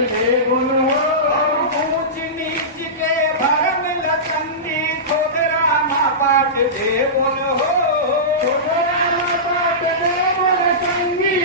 ऊंच नीच के भरम लचंदी खुद रामा पाठ दे बोल हो, खुद रामा पाठ दे बोल संगी।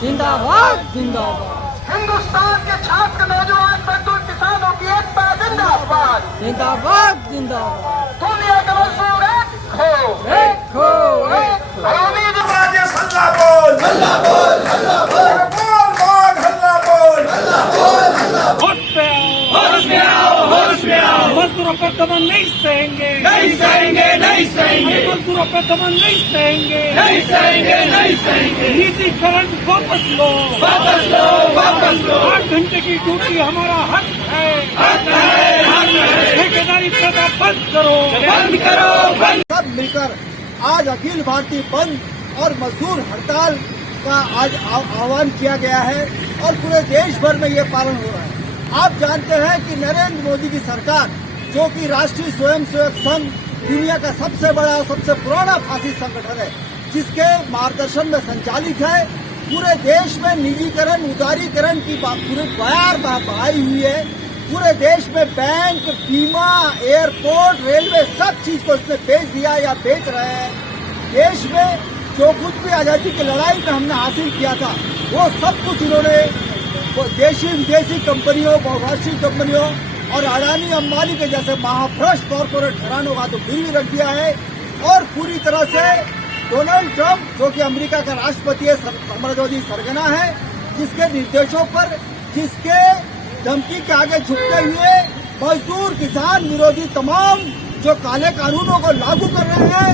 जिंदाबाद जिंदाबाद। हिंदुस्तान के छात्र नौजवान मजदूर किसानों की एकता जिंदाबाद जिंदाबाद जिंदाबाद। दुनिया का मजदूर एक हो आवामी राजेश हल्ला बोल, हल्ला बोल, हल्ला बोल, बोल बोल हल्ला बोल, हल्ला बोल, हल्ला बोल। होश में आओ, होश में आओ। मजदूरों पे दमन नहीं सहेंगे, नहीं सहेंगे, नहीं सहेंगे, मजदूरों पे दमन नहीं सहेंगे, नहीं सहेंगे, नहीं सहेंगे। निजीकरण वापस लो, वापस लो, वापस लो। 8 घंटे की ड्यूटी हमारा हक है, हक है, हक है। ठेकेदारी प्रथा बंद करो, बंद करो, बंद। सब मिलकर आज अखिल भारतीय बंद और मजदूर हड़ताल का आज आह्वान किया गया है और पूरे देश भर में ये पालन हो रहा है। आप जानते हैं कि नरेंद्र मोदी की सरकार, जो कि राष्ट्रीय स्वयंसेवक संघ दुनिया का सबसे बड़ा और सबसे पुराना फांसी संगठन है, जिसके मार्गदर्शन में संचालित है, पूरे देश में निजीकरण उदारीकरण की पूरी बयार बहाई हुई है। पूरे देश में बैंक, बीमा, एयरपोर्ट, रेलवे सब चीज को इसने बेच दिया या बेच रहे हैं। देश में जो कुछ भी आजादी की लड़ाई में हमने हासिल किया था, वो सब कुछ इन्होंने देशी विदेशी कंपनियों, बहुराष्ट्रीय कंपनियों और अडानी अंबानी के जैसे महाभ्रष्ट कॉरपोरेट घरानों का तो गिरवी रख दिया है। और पूरी तरह से डोनाल्ड ट्रंप, जो कि अमेरिका का राष्ट्रपति है, साम्राज्यवादी सरगना है, जिसके निर्देशों पर, जिसके धमकी के आगे झुकते हुए मजदूर किसान विरोधी तमाम जो काले कानूनों को लागू कर रहे हैं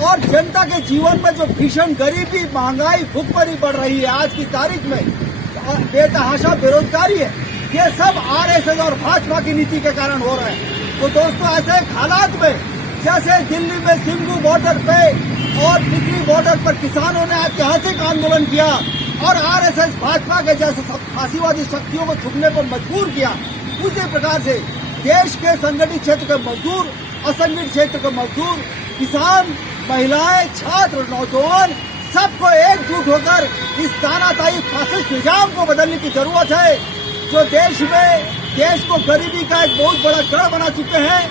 और जनता के जीवन में जो भीषण गरीबी, महंगाई, भुखमरी बढ़ रही है आज की तारीख में, बेतहाशा बेरोजगारी है, ये सब आरएसएस और भाजपा की नीति के कारण हो रहा है। तो दोस्तों, ऐसे हालात में जैसे दिल्ली में सिंघू बॉर्डर पे और टिकरी बॉर्डर पर किसानों ने ऐतिहासिक आंदोलन किया और आरएसएस भाजपा के जैसे फांसीवादी शक्तियों को झुकने पर मजबूर किया, उसी प्रकार से देश के संगठित क्षेत्र के मजदूर, असंगठित क्षेत्र के मजदूर, किसान, महिलाएं, छात्र, नौजवान सबको एकजुट होकर इस तानाशाही फासिस्ट निजाम को बदलने की जरूरत है, जो देश को गरीबी का एक बहुत बड़ा गढ़ बना चुके हैं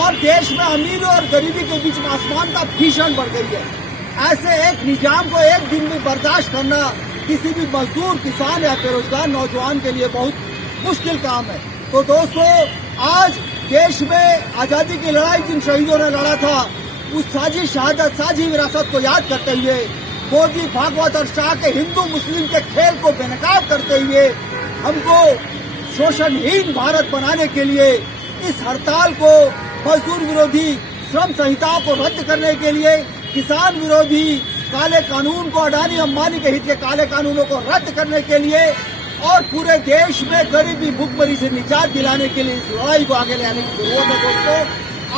और देश में अमीरों और गरीबी के बीच में असमानता भीषण बढ़ गई है। ऐसे एक निजाम को एक दिन में बर्दाश्त करना किसी भी मजदूर, किसान या बेरोजगार नौजवान के लिए बहुत मुश्किल काम है। तो दोस्तों, आज देश में आजादी की लड़ाई जिन शहीदों ने लड़ा था, उस साझी शहादत, साझी विरासत को याद करते हुए, मोदी, भागवत और शाह के हिंदू मुस्लिम के खेल को बेनकाब करते हुए, हमको शोषणहीन भारत बनाने के लिए इस हड़ताल को, मजदूर विरोधी श्रम संहिताओं को रद्द करने के लिए, किसान विरोधी काले कानून को, अडानी अंबानी के हित के काले कानूनों को रद्द करने के लिए और पूरे देश में गरीबी, भुखमरी से निजात दिलाने के लिए इस लड़ाई को आगे ले आने की जरूरत है। दोस्तों,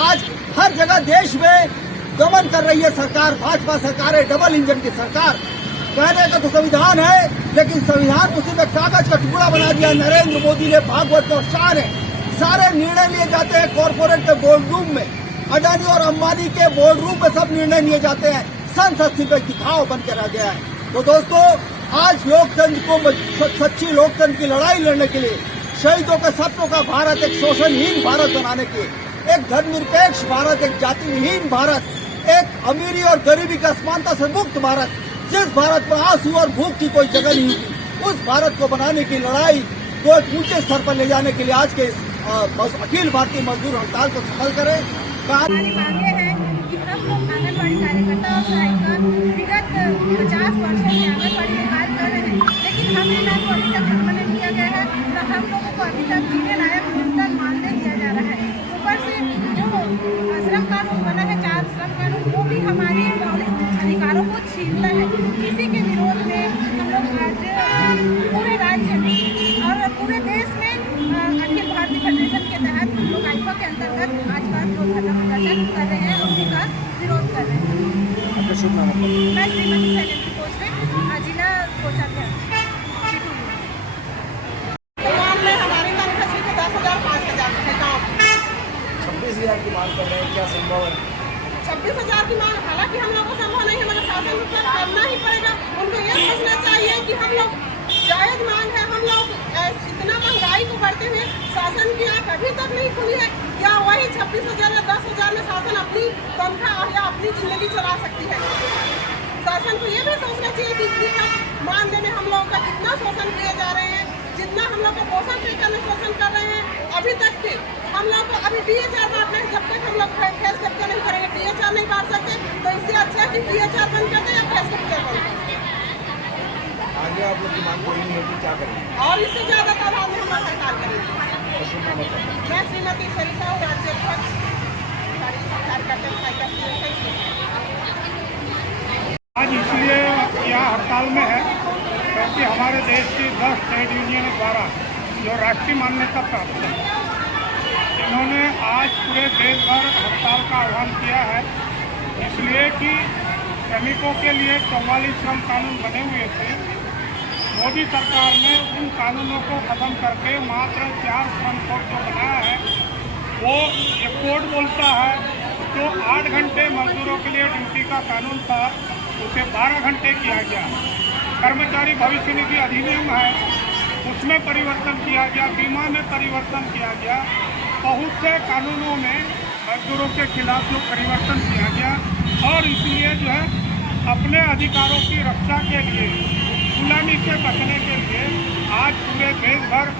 आज हर जगह देश में दमन कर रही है सरकार, भाजपा सरकार है, डबल इंजन की सरकार। कहने का तो संविधान है, लेकिन संविधान उसी में कागज का टुकड़ा बना दिया नरेंद्र मोदी ने, भागवत और शाह ने। सारे निर्णय लिए जाते हैं कॉर्पोरेट के बोर्ड रूम में, अडानी और अंबानी के बोर्ड रूम में सब निर्णय लिए जाते हैं। संसद सिर्फ एक दिखावा बन के रह गया है। तो दोस्तों, आज लोकतंत्र को, सच्ची लोकतंत्र की लड़ाई लड़ने के लिए, शहीदों के सपनों का भारत, एक शोषणहीन भारत बनाने के, एक धर्मनिरपेक्ष भारत, एक जातिहीन भारत, एक अमीरी और गरीबी की असमानता से मुक्त भारत, जिस भारत में आंसू और भूख की कोई जगह नहीं थी, उस भारत को बनाने की लड़ाई को एक ऊंचे स्तर पर ले जाने के लिए आज के अखिल भारतीय मजदूर हड़ताल को सफल करें। हमारी मांगे हैं कि हम लोग आंगनबाड़ी कार्यकर्ता और सहायिका विगत 50 वर्षों से आंगनबाड़ी में कार्य कर रहे हैं, लेकिन हमें ना तो अभी तक परमानेंट किया गया है, न हम लोगों को अभी तक जीने लायक न्यूनतम मानदेय दिया जा रहा है। ऊपर से जो श्रम कानून बना है, 4 श्रम कानून, वो भी हमारे मौलिक अधिकारों को छीनता है। इसी के विरोध में हम लोग आज पूरे राज्य में और पूरे देश में अखिल भारतीय फेडरेशन के तहत हम लोग आईफा के अंतर्गत आज का जो धरना प्रदर्शन कर रहे हैं, उसी का विरोध कर रहे हैं। संभव है? 26,000 की मांग, हालांकि हम लोगों को संभव नहीं है, मगर शासन को करना ही पड़ेगा। उनको ये सोचना चाहिए कि हम लोग जायज मांग है, हम लोग इतना महंगाई को बढ़ते हुए शासन की आंख अभी तक नहीं खुली है। या वही 26,000 या 10,000 में शासन अपनी तनख्वाह या अपनी जिंदगी चला सकती है। शासन को ये भी सोचना चाहिए कि इतनी कम मानदेय में हम लोगों का कितना शोषण किए जा रहे हैं, जितना हम लोग का पोषण टीका में शोषण कर रहे हैं। अभी तक के हम लोग को अभी DHR बांटना है, जब तक हम लोग फेस कैप्चर नहीं करेंगे DHR नहीं बांट सकते। तो इससे अच्छा है कि DHR बंद कर दें या फेस कैप्चर बंद कर दें। आगे आप लोग की मांग पूरी नहीं होगी, क्या करेंगे? और इससे ज्यादा तादाद में हम सरकार करेंगे। मैं श्रीमती सरिता हूँ, राज्य अध्यक्ष कार्यकर्ता साइकिल से। आज इसलिए यह हड़ताल में है क्योंकि हमारे देश की 10 ट्रेड यूनियन द्वारा जो राष्ट्रीय मान्यता प्राप्त है, इन्होंने आज पूरे देश भर हड़ताल का आह्वान किया है। इसलिए कि श्रमिकों के लिए 44 श्रम कानून बने हुए थे। मोदी सरकार ने उन कानूनों को खत्म करके मात्र 4 श्रम कोड जो बनाया है, वो ये कोड बोलता है जो 8 घंटे मजदूरों के लिए ड्यूटी का कानून था, उसे 12 घंटे किया गया। कर्मचारी भविष्य निधि अधिनियम है, उसमें परिवर्तन किया गया, बीमा में परिवर्तन किया गया। बहुत से कानूनों में मजदूरों के खिलाफ जो परिवर्तन किया गया और इसलिए जो है अपने अधिकारों की रक्षा के लिए, गुलामी से बचने के लिए आज पूरे देश भर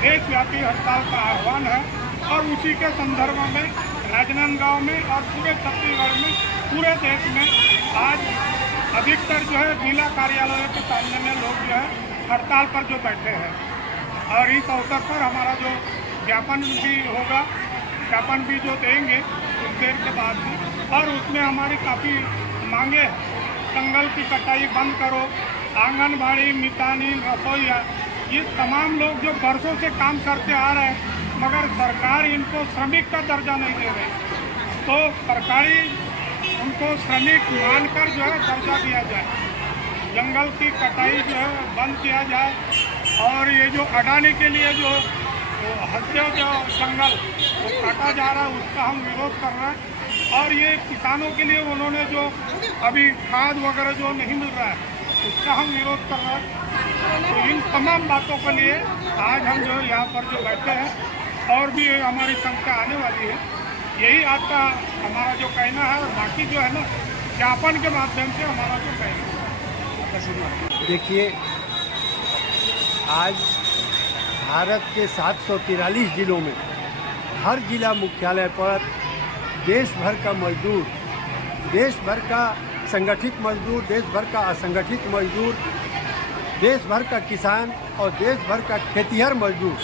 देशव्यापी हड़ताल का आह्वान है। और उसी के संदर्भ में राजनांदगांव में और पूरे छत्तीसगढ़ में, पूरे देश में आज अधिकतर जो है जिला कार्यालयों के सामने में लोग जो है हड़ताल पर जो बैठे हैं। और इस अवसर पर हमारा जो ज्ञापन भी होगा, ज्ञापन भी जो देंगे कुछ देर के बाद भी, और उसमें हमारी काफ़ी मांगे हैं। जंगल की कटाई बंद करो, आंगनबाड़ी, मितानी, रसोईया, ये तमाम लोग जो बरसों से काम करते आ रहे हैं, मगर सरकार इनको श्रमिक का दर्जा नहीं दे रही। तो सरकारी उनको श्रमिक मानकर जो है दर्जा दिया जाए, जंगल की कटाई जो है बंद किया जाए। और ये जो अडानी के लिए जो हत्या जो जंगल वो काटा जा रहा है, उसका हम विरोध कर रहे हैं। और ये किसानों के लिए उन्होंने जो अभी खाद वगैरह जो नहीं मिल रहा है, उसका हम विरोध कर रहे हैं। तो इन तमाम बातों के लिए आज हम जो यहाँ पर जो बैठे हैं, और भी हमारी संख्या आने वाली है। यही आज का हमारा जो कहना है, और बाकी जो है ना ज्ञापन के माध्यम से हमारा जो कहना है। देखिए, आज भारत के 743 जिलों में हर जिला मुख्यालय पर देश भर का मजदूर, देश भर का संगठित मजदूर, देश भर का असंगठित मजदूर, देश भर का किसान और देश भर का खेतिहर मजदूर,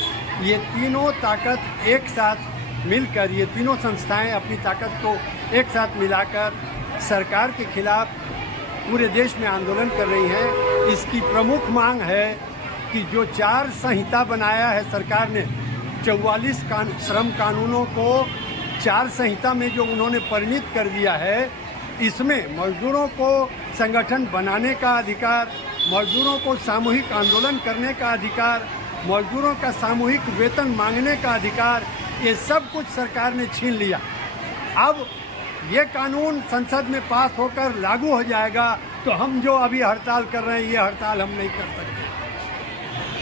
ये तीनों ताकत एक साथ मिलकर, ये तीनों संस्थाएं अपनी ताकत को एक साथ मिलाकर सरकार के खिलाफ पूरे देश में आंदोलन कर रही हैं। इसकी प्रमुख मांग है कि जो 4 संहिता बनाया है सरकार ने, 44 श्रम कानूनों को 4 संहिता में जो उन्होंने परिणित कर दिया है, इसमें मजदूरों को संगठन बनाने का अधिकार, मजदूरों को सामूहिक आंदोलन करने का अधिकार, मजदूरों का सामूहिक वेतन मांगने का अधिकार, ये सब कुछ सरकार ने छीन लिया। अब ये कानून संसद में पास होकर लागू हो जाएगा तो हम जो अभी हड़ताल कर रहे हैं, ये हड़ताल हम नहीं कर सकते।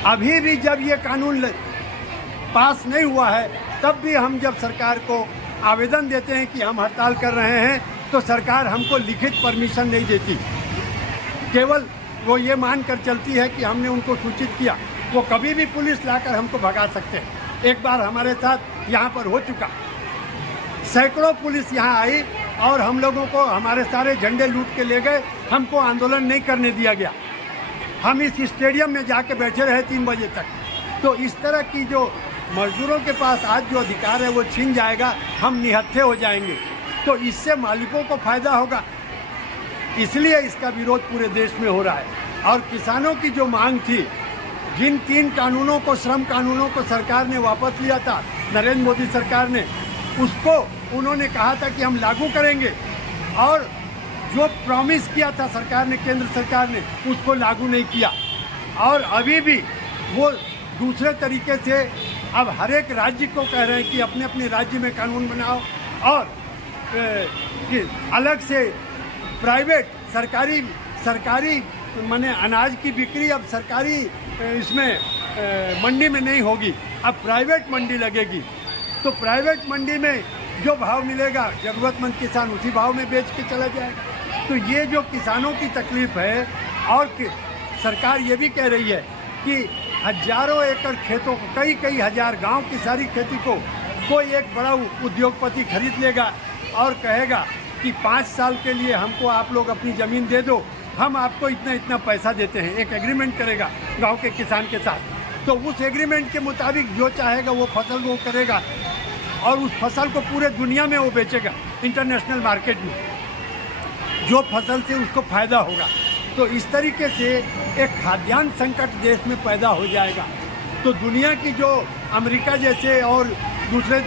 अभी भी जब ये कानून पास नहीं हुआ है, तब भी हम जब सरकार को आवेदन देते हैं कि हम हड़ताल कर रहे हैं, तो सरकार हमको लिखित परमिशन नहीं देती। केवल वो ये मानकर चलती है कि हमने उनको सूचित किया। वो कभी भी पुलिस लाकर हमको भगा सकते हैं। एक बार हमारे साथ यहाँ पर हो चुका, सैकड़ों पुलिस यहाँ आई और हम लोगों को हमारे सारे झंडे लूट के ले गए, हमको आंदोलन नहीं करने दिया गया। हम इस स्टेडियम में जाके बैठे रहे 3 बजे तक। तो इस तरह की जो मजदूरों के पास आज जो अधिकार है वो छीन जाएगा, हम निहत्थे हो जाएंगे, तो इससे मालिकों को फायदा होगा। इसलिए इसका विरोध पूरे देश में हो रहा है। और किसानों की जो मांग थी, जिन 3 कानूनों को, श्रम कानूनों को सरकार ने वापस लिया था, नरेंद्र मोदी सरकार ने, उसको उन्होंने कहा था कि हम लागू करेंगे, और जो प्रॉमिस किया था सरकार ने, केंद्र सरकार ने, उसको लागू नहीं किया। और अभी भी वो दूसरे तरीके से अब हर एक राज्य को कह रहे हैं कि अपने अपने राज्य में कानून बनाओ, और अलग से प्राइवेट सरकारी माने अनाज की बिक्री अब सरकारी इसमें मंडी में नहीं होगी, अब प्राइवेट मंडी लगेगी। तो प्राइवेट मंडी में जो भाव मिलेगा ज़रूरतमंद किसान उसी भाव में बेच के चला जाएगा। तो ये जो किसानों की तकलीफ़ है, और सरकार ये भी कह रही है कि हजारों एकड़ खेतों को, कई हजार गांव की सारी खेती को कोई एक बड़ा उद्योगपति खरीद लेगा और कहेगा कि 5 साल के लिए हमको आप लोग अपनी ज़मीन दे दो, हम आपको इतना पैसा देते हैं। एक एग्रीमेंट करेगा गांव के किसान के साथ, तो उस एग्रीमेंट के मुताबिक जो चाहेगा वो फसल वो करेगा और उस फसल को पूरे दुनिया में वो बेचेगा, इंटरनेशनल मार्केट में, जो फसल से उसको फ़ायदा होगा। तो इस तरीके से एक खाद्यान्न संकट देश में पैदा हो जाएगा। तो दुनिया की जो अमेरिका जैसे और दूसरे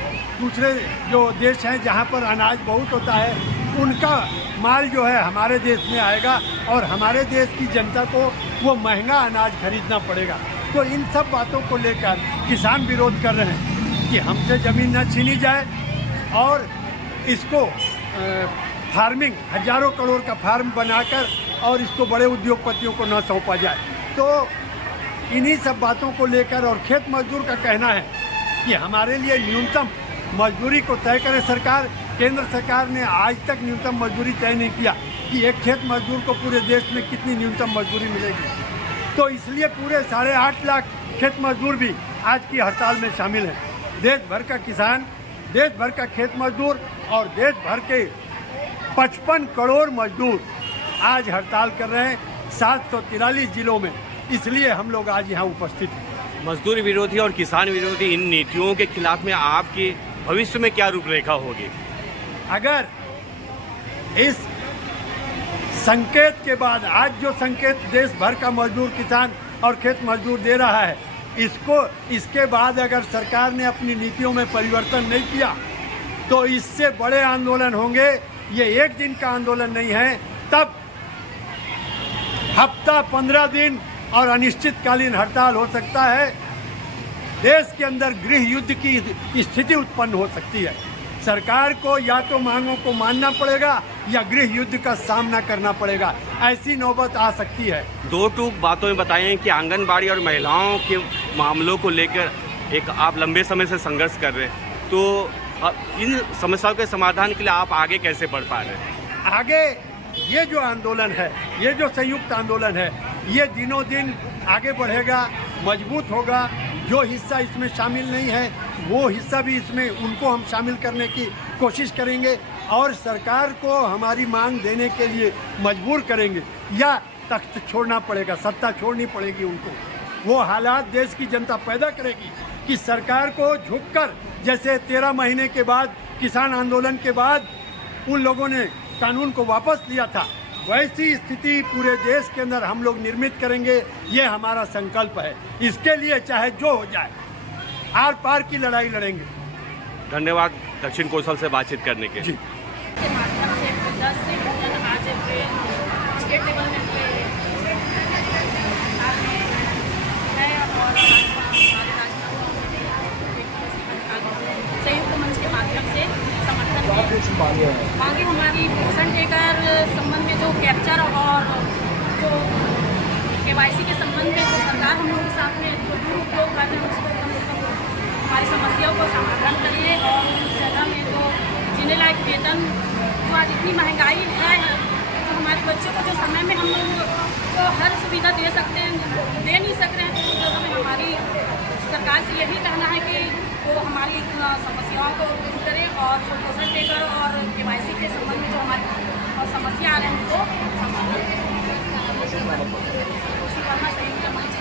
जो देश हैं जहाँ पर अनाज बहुत होता है, उनका माल जो है हमारे देश में आएगा और हमारे देश की जनता को वो महंगा अनाज खरीदना पड़ेगा। तो इन सब बातों को लेकर किसान विरोध कर रहे हैं कि हमसे ज़मीन न छीनी जाए और इसको फार्मिंग हजारों करोड़ का फार्म बनाकर और इसको बड़े उद्योगपतियों को न सौंपा जाए। तो इन्हीं सब बातों को लेकर, और खेत मजदूर का कहना है कि हमारे लिए न्यूनतम मजदूरी को तय करे सरकार। केंद्र सरकार ने आज तक न्यूनतम मजदूरी तय नहीं किया कि एक खेत मजदूर को पूरे देश में कितनी न्यूनतम मजदूरी मिलेगी। तो इसलिए पूरे 8.5 लाख खेत मजदूर भी आज की हड़ताल में शामिल हैं। देश भर का किसान, देश भर का खेत मजदूर और देश भर के 55 करोड़ मजदूर आज हड़ताल कर रहे हैं 743 जिलों में। इसलिए हम लोग आज यहाँ उपस्थित हैं। मजदूर विरोधी और किसान विरोधी इन नीतियों के खिलाफ में आपके भविष्य में क्या रूपरेखा होगी? अगर इस संकेत के बाद, आज जो संकेत देश भर का मजदूर, किसान और खेत मजदूर दे रहा है, इसके बाद अगर सरकार ने अपनी नीतियों में परिवर्तन नहीं किया तो इससे बड़े आंदोलन होंगे। ये एक दिन का आंदोलन नहीं है, तब हफ्ता, 15 दिन और अनिश्चितकालीन हड़ताल हो सकता है। देश के अंदर गृह युद्ध की स्थिति उत्पन्न हो सकती है। सरकार को या तो मांगों को मानना पड़ेगा या गृह युद्ध का सामना करना पड़ेगा, ऐसी नौबत आ सकती है। दो टूक बातों में बताएं कि आंगनबाड़ी और महिलाओं के मामलों को लेकर एक आप लंबे समय से संघर्ष कर रहे हैं, तो इन समस्याओं के समाधान के लिए आप आगे कैसे बढ़ पा रहे हैं? आगे ये जो आंदोलन है, ये जो संयुक्त आंदोलन है, ये दिनों दिन आगे बढ़ेगा, मजबूत होगा। जो हिस्सा इसमें शामिल नहीं है वो हिस्सा भी इसमें, उनको हम शामिल करने की कोशिश करेंगे और सरकार को हमारी मांग देने के लिए मजबूर करेंगे। या तख्त छोड़ना पड़ेगा, सत्ता छोड़नी पड़ेगी उनको। वो हालात देश की जनता पैदा करेगी कि सरकार को झुककर, जैसे 13 महीने के बाद किसान आंदोलन के बाद उन लोगों ने कानून को वापस लिया था, वैसी स्थिति पूरे देश के अंदर हम लोग निर्मित करेंगे। ये हमारा संकल्प है। इसके लिए चाहे जो हो जाए, आर पार की लड़ाई लड़ेंगे। धन्यवाद दक्षिण कौशल से बातचीत करने के। जी। के माध्यम से 10 से आज स्टेट लेवल में हुए संयुक्त मंच के माध्यम से समर्थन आगे हमारी पोषण टेकर संबंध में जो कैप्चर और जो KYC के संबंध में जो सरकार हम लोग के साथ में जो दुरुपयोग कर रहे हैं उसको कम से कम हमारी समस्याओं को समाधान करिए। और उस जगह में जो जीने लायक वेतन, जो आज इतनी महंगाई है, तो हमारे बच्चों को जो समय में हम लोग को हर सुविधा दे सकते हैं, दे नहीं सक रहे हैं। तो उस जगह में हमारी सरकार से यही कहना है कि वो हमारी समस्याओं को दूर करें और जो पोषण टेकर और KYC के संबंध में जो हमारी समस्या आ रहे हैं उनको समाधान करें। उसी करना संयुक्त मंच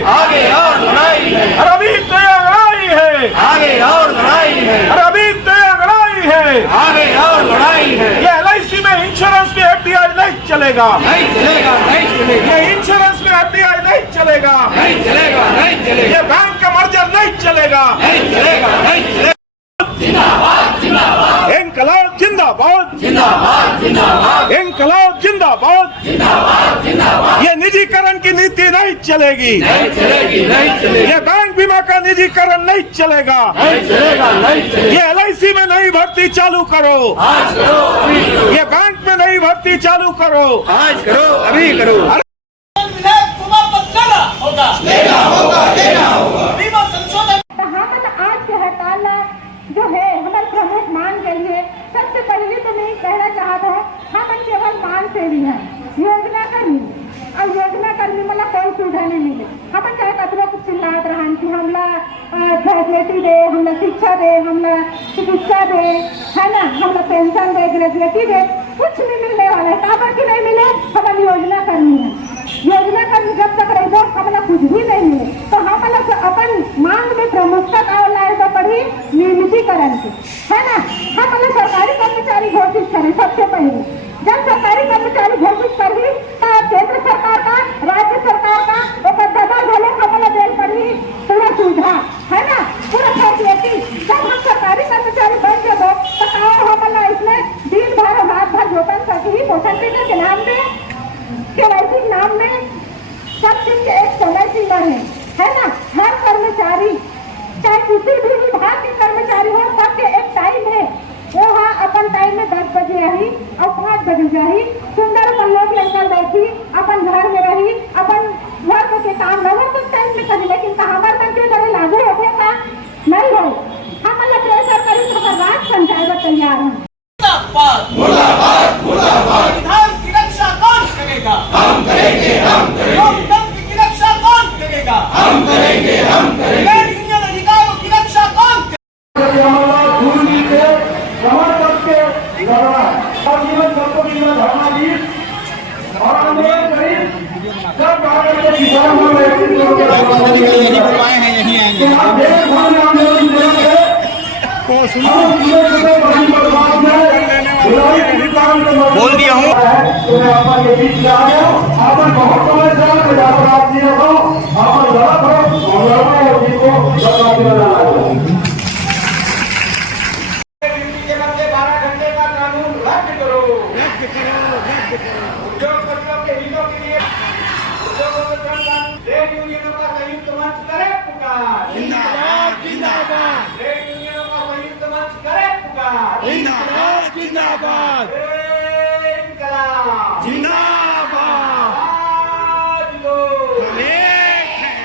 आगे और लड़ाई है, अभी तय लड़ाई है, आगे और लड़ाई है, अभी तय लड़ाई है, आगे और लड़ाई है। ये LIC में इंश्योरेंस में एफडीआई नहीं चलेगा, नहीं चलेगा, नहीं चलेगा। ये इंश्योरेंस में एफडीआई नहीं चलेगा, नहीं चलेगा, नहीं चलेगा। ये बैंक का मर्जर नहीं चलेगा, नहीं चलेगा, नहीं चलेगा। जिंदाबाद जिंदाबाद, इनकलाब जिंदाबाद जिंदाबाद जिंदाबाद, इनकलाब जिंदाबाद जिंदाबाद जिंदाबाद। ये निजीकरण की नीति नहीं चलेगी, नहीं चलेगी, नहीं चलेगी। ये बैंक बीमा का निजीकरण नहीं चलेगा, नहीं चलेगा, नहीं चलेगा। ये एलआईसी में नई भर्ती चालू करो, आज करो, अभी करो। ये बैंक में नई भर्ती चालू करो, आज करो, अभी करो। बीमा संशोधन आज के हड़ताल जो है हमारे प्रमुख मांग के लिए सबसे पहले तो मैं कहना चाहता हूँ, हम केवल मांग से भी हैं योजना कर्मी, और योजना कर्मी मतलब कोई सुविधा नहीं मिले। हम चाहे कतरों कुछ चिल्लात रहन कि हमला फैसिलिटी दे, हमला शिक्षा दे, हमला चिकित्सा दे, है ना, हमला पेंशन दे, ग्रेजुएटी दे, कुछ नहीं मिलने वाला है। कहाँ पर की नहीं मिले, हमारी योजना कर्मी है। योजना कर्मी जब तक रह दो हमारा कुछ भी नहीं मिले, तो हम अपन मांग में प्रमुखता लाए तो पड़ी नियमितीकरण की, है ना। हम सरकारी कर्मचारी घोषित करें सबसे पहले। जब सरकारी कर्मचारी घोषित करी तो केंद्र सरकार का, राज्य सरकार का दबा भले हमारा देश पड़ी पूरा सुविधा, है ना, पूरा फैसिलिटी। जब हम सरकारी कर्मचारी बन जब तो हमारा इसमें दिन भर रात भर जोतन सकी पोषण के नाम में, केवाईसी नाम में सब दिन के एक समय सीमा है ना। हर कर्मचारी चाहे किसी भी विभाग के कर्मचारी हो, सबके एक टाइम है। वो हाँ अपन टाइम में 10 बजे आई और 5 बजे जाही, सुंदर अपन लोग लेकर बैठी, अपन घर में रही, अपन घर के काम रहो तो टाइम में करी। लेकिन हमारे मन के तरह लागू होते का नहीं हो, हम अलग प्रेशर करी तो रात पंचायत तैयार है। संविधान की रक्षा कौन करेगा? हम करेंगे, हम करेंगे। लोकतंत्र की रक्षा कौन करेगा? हम करेंगे, हम करेंगे। यूनियन अधिकारों की रक्षा कौन करेगा? बोल दिया हूँ। के बदले 12 घंटे का कानून रद्द करो, उद्योगपतियों के हितों के लिए ट्रेड यूनियनों का संयुक्त मंच करे पुकार, जिंदाबाद जिंदाबाद। ट्रेड यूनियनों का संयुक्त मंच करे पुकार, जिंदाबाद जिंदाबाद। इनकलाब जिंदाबाद। आज लोग करेंगे,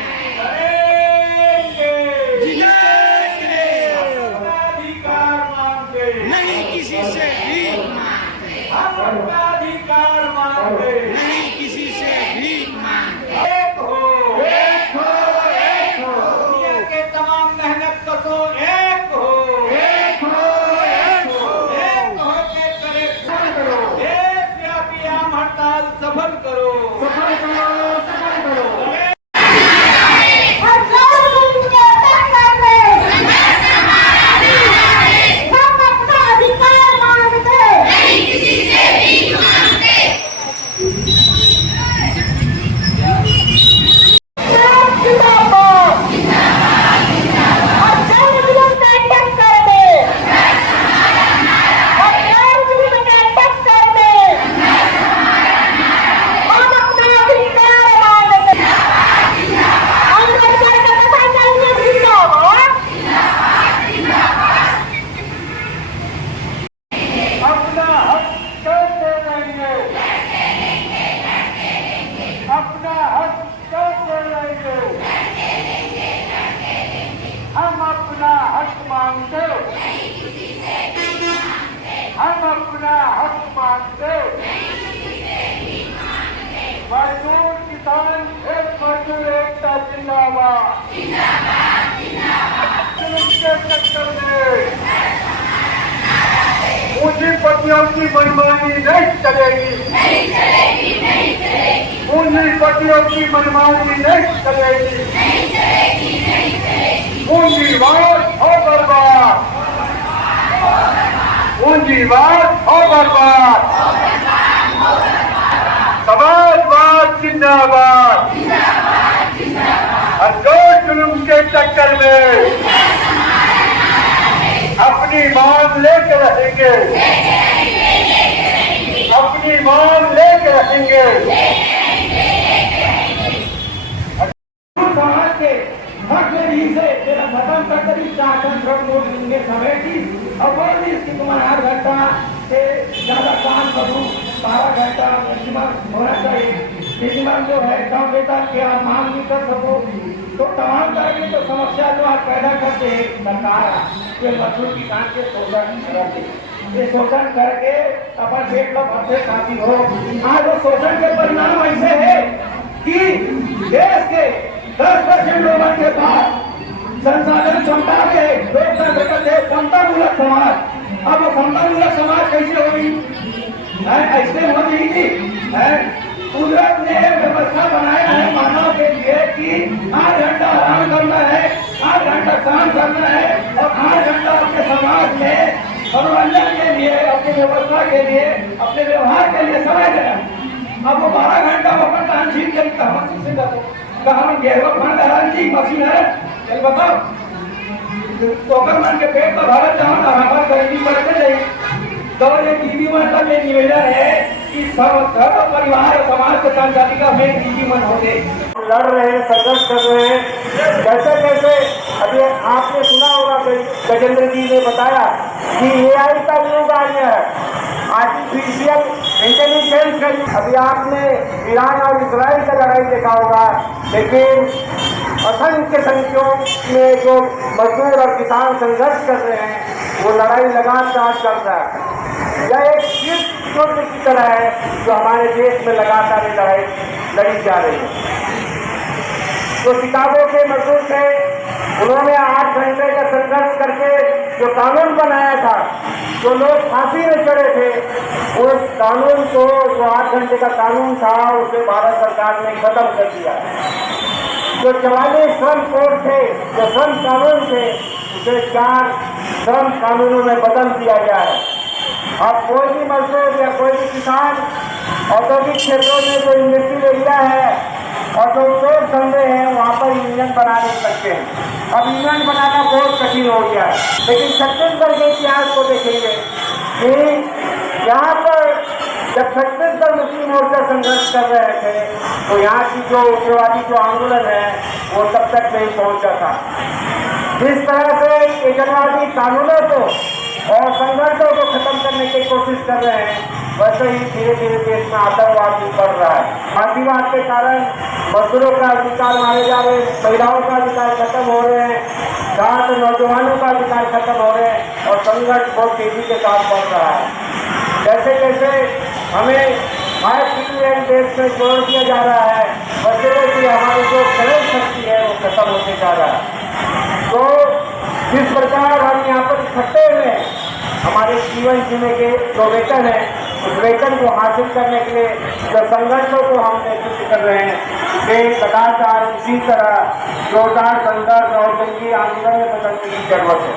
जीतेंगे, अपना अधिकार मांगते, नहीं किसी से भीख मांगते, हम अपना अधिकार मांगते, नहीं किसी से भीख मांगते। एक हो, एक हो, एक हो, दुनिया के तमाम मेहनत कशो एक हो, एक हो, एक हो, एक हो के करे करो, एक व्यापी आम हड़ताल सफल करो, सफल करो, सफल करो। हम अपना हक मांगते, मजदूर किसान एक मजदूर एकता जिंदाबाद, जुल्म के चक्कर में पूंजीपतियों की मनमानी नहीं चलेगी, पूंजीपतियों की मनमानी नहीं चलेगी, पूंजीवाद और बर्बाद। पूंजीवाद हो बर्बाद, समाजवाद जिंदाबाद, अंदोलन जुल्म के चक्कर में अपनी मांग लेकर रहेंगे, अपनी मांग लेकर रहेंगे। समाज के हक में ही से तेरा खत्म कर करी 4 वोट देंगे समय की और वो भी इसकी तुम्हारा 8 घंटा से ज्यादा काम करूँ 12 घंटा मिनिमम होना चाहिए। मिनिमम जो है कम वेतन के आप मांग भी कर सको तो तमाम तरह की तो समस्या जो आप पैदा करते हैं सरकार जो मजदूर किसान के शोषण करते ये शोषण करके अपन पेट का भरते खाती हो। आज वो शोषण के परिणाम ऐसे है कि देश के 10% लोगों के पास संसाधन क्षमता के क्षमतामूलक समाज। अब वो क्षमतामूलक समाज कैसे होगी? ऐसे हो रही थी कुदरत ने व्यवस्था बनाया है मानव के लिए कि 8 घंटा आराम करना है, 8 घंटा काम करना है और 8 घंटा अपने समाज में मनोरंजन के लिए, अपनी व्यवस्था के लिए, अपने व्यवहार के लिए समय देना। अब वो 12 घंटा वो अपन टाइम छीन के कहा गहरा मशीन है चल बताओ टोकर मन के पेट पर भारत जाओ ना हमारा गरीबी बढ़ते नहीं तो ये दीदी मन का ये निवेदन है कि सब परिवार और समाज के संजाति का मेन दीदी मन होते लड़ रहे हैं, संघर्ष कर रहे हैं। कैसे कैसे अभी आपने सुना होगा गजेंद्र जी ने बताया कि AI का युग आ गया है, आर्टिफिशियल इंटेलिजेंस का युग। अभी आपने ईरान और इजराइल का लड़ाई देखा होगा, लेकिन असंख्य संख्यों में जो मजदूर और किसान संघर्ष कर रहे हैं वो लड़ाई लगातार चल रहा है। यह एक युद्ध की तरह है जो हमारे देश में लगातार लड़ाई लड़ी जा रही है। जो शिकागो के मजदूर थे उन्होंने 8 घंटे का संघर्ष करके जो कानून बनाया था, जो लोग फांसी में चढ़े थे, उस कानून को जो 8 घंटे का कानून था उसे भारत सरकार ने खत्म कर दिया। जो 44 श्रम कोड थे, जो श्रम कानून थे, उसे 4 श्रम कानूनों में बदल दिया गया है। अब कोई भी मजदूर या कोई भी किसान औद्योगिक क्षेत्रों में जो इंडस्ट्री एरिया है और जो उद्योग धंधे हैं वहाँ पर यूनियन बना नहीं सकते हैं। अब यूनियन बनाना बहुत कठिन हो गया है। लेकिन छत्तीसगढ़ के इतिहास को देखेंगे कि यहाँ पर जब छत्तीसगढ़ मुस्लिम मोर्चा संघर्ष कर रहे थे तो यहाँ की जो उग्रवादी जो आंदोलन है वो तब तक नहीं पहुँचा था। जिस तरह से एजेंटवादी कानूनों को और संघर्षों को खत्म करने की कोशिश कर रहे हैं, वैसे ही धीरे धीरे देश में आतंकवाद भी बढ़ रहा है। फांसीवाद के कारण मजदूरों का अधिकार मारे जा रहे हैं, महिलाओं का अधिकार खत्म हो रहे हैं, गाँव के नौजवानों का अधिकार खत्म हो रहे हैं और संघर्ष बहुत तेजी के साथ बढ़ रहा है। जैसे कैसे हमें हर चीज देश में जोड़ दिया जा रहा है, वैसे वैसे हमारी जो क्रय शक्ति है वो खत्म होते जा रहा है। तो जिस प्रकार हम यहाँ पर इकट्ठे में हमारे जीवन जीने के जो वेतन है उस वेतन को हासिल करने के लिए जो संघर्षों को हम नेतृत्व कर रहे हैं वे लगातार इसी तरह जोरदार संघर्ष और जंगी आंदोलन में बदलने की जरूरत है।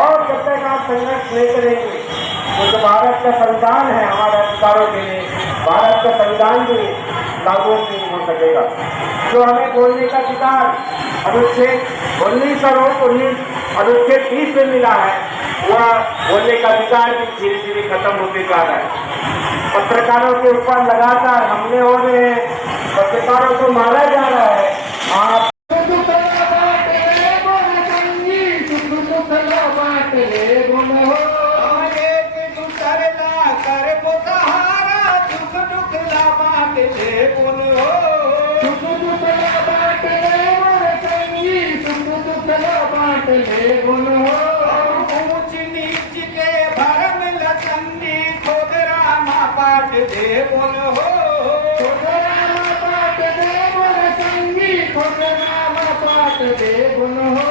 और जब तक आप संघर्ष नहीं करेंगे तो जो भारत का संविधान है हमारे अधिकारों के लिए, भारत का संविधान भी लागू नहीं हो सकेगा। जो हमें बोलने का अधिकार अनुच्छेद 19 और 19 अनुच्छेद 30 में मिला है वह बोलने का अधिकार भी धीरे धीरे खत्म होते जा रहा है। पत्रकारों के ऊपर लगातार हमले हो रहे हैं, पत्रकारों को मारा जा रहा है। आप ऊंच नीच के भरम लसन्नी खुद रामा पाट दे बोल हो, खुद रामा पाट दे बोल संगी, खुद रामा पाट दे बोल हो।